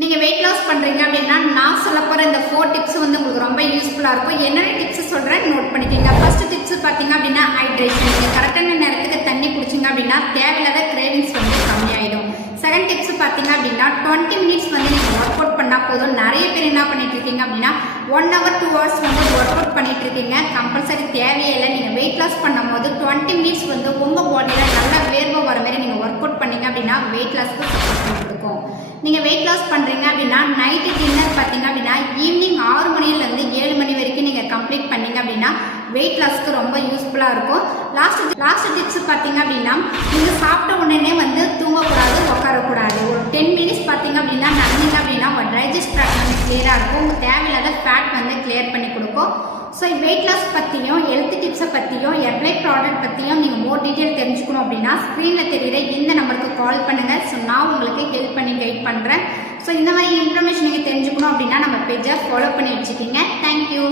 நீங்க weight loss பண்றீங்க அப்படின்னா நான் சொல்ல போற இந்த 4 டிப்ஸ் வந்து உங்களுக்கு ரொம்ப யூஸ்ஃபுல்லா இருக்கும். என்னென்ன டிப்ஸ் சொல்றேன் நோட் பண்ணிக்கங்க. ஃபர்ஸ்ட் டிப்ஸ் பாத்தீங்க அப்படின்னா ஹைட்ரேஷன். நீங்க கரெக்டான நேரத்துக்கு தண்ணி குடிச்சீங்க அப்படின்னா தேவையில்லாத கிரேவிங்ஸ் வந்து கம்மியாயிடும். செகண்ட் டிப்ஸ் பாத்தீங்க அப்படின்னா 20 மினிட்ஸ் வந்து நீங்க ஒர்க் அவுட் பண்ணா போதும். நிறைய பேர் என்ன பண்ணிட்டு இருக்கீங்க அப்படின்னா 1 hour 2 hours வந்து ஒர்க் அவுட் பண்ணிட்டு இருக்கீங்க. கம்பல்சரி தேவையே இல்லை. நீங்க வெயிட் லாஸ் பண்ணும் போது 20 மினிட்ஸ் வந்து உங்க பாடியில நல்ல வேர்வை வர மாதிரி நீங்க ஒர்க் அவுட் பண்ணீங்க அப்படின்னா வெயிட் லாஸ்க்கு சப்போர்ட் பண்ணி கொடுக்கும். நீங்க வெயிட் லாஸ் பண்றீங்க அப்படின்னா நைட்டு டின்னர் பாத்தீங்க அப்படின்னா ஈவினிங் 6 மணில இருந்து 7 மணி வரைக்கும் நீங்க கம்ப்ளீட் பண்ணீங்க அப்படின்னா வெயிட் லாஸ்க்கு ரொம்ப யூஸ்ஃபுல்லா இருக்கும். லாஸ்ட் டிப்ஸ் பாத்தீங்க அப்படின்னா நீங்க சாப்பிட்ட உடனே வந்து தூங்கக்கூடாது, உட்காரக்கூடாது. ஒரு 10 மினிட்ஸ் பாத்தீங்க அப்படின்னா நடந்தீங்க அப்படின்னா உங்க டைஜஸ்ட் ட்ராக்ட் வந்து கிளியரா இருக்கும். உங்க தேவையில்லாத ஃபேட் வந்து கிளியர் பண்ணி கொடுக்கும். ஸோ வெயிட் லாஸ் பற்றியும் ஹெல்த் டிப்ஸை பற்றியும் எர்லை ப்ராடக்ட் பற்றியும் நீங்கள் மோர் டீட்டெயில் தெரிஞ்சுக்கணும் அப்படின்னா ஸ்க்ரீனில் தெரியுற இந்த நம்பருக்கு கால் பண்ணுங்கள். ஸோ நான் உங்களுக்கு ஹெல்ப் பண்ணி கைட் பண்ணுறேன். ஸோ இந்த மாதிரி இன்ஃபர்மேஷன் நீங்கள் தெரிஞ்சுக்கணும் அப்படின்னா நம்ம பேஜை ஃபாலோ பண்ணி வச்சுக்கிங்க. தேங்க்யூ.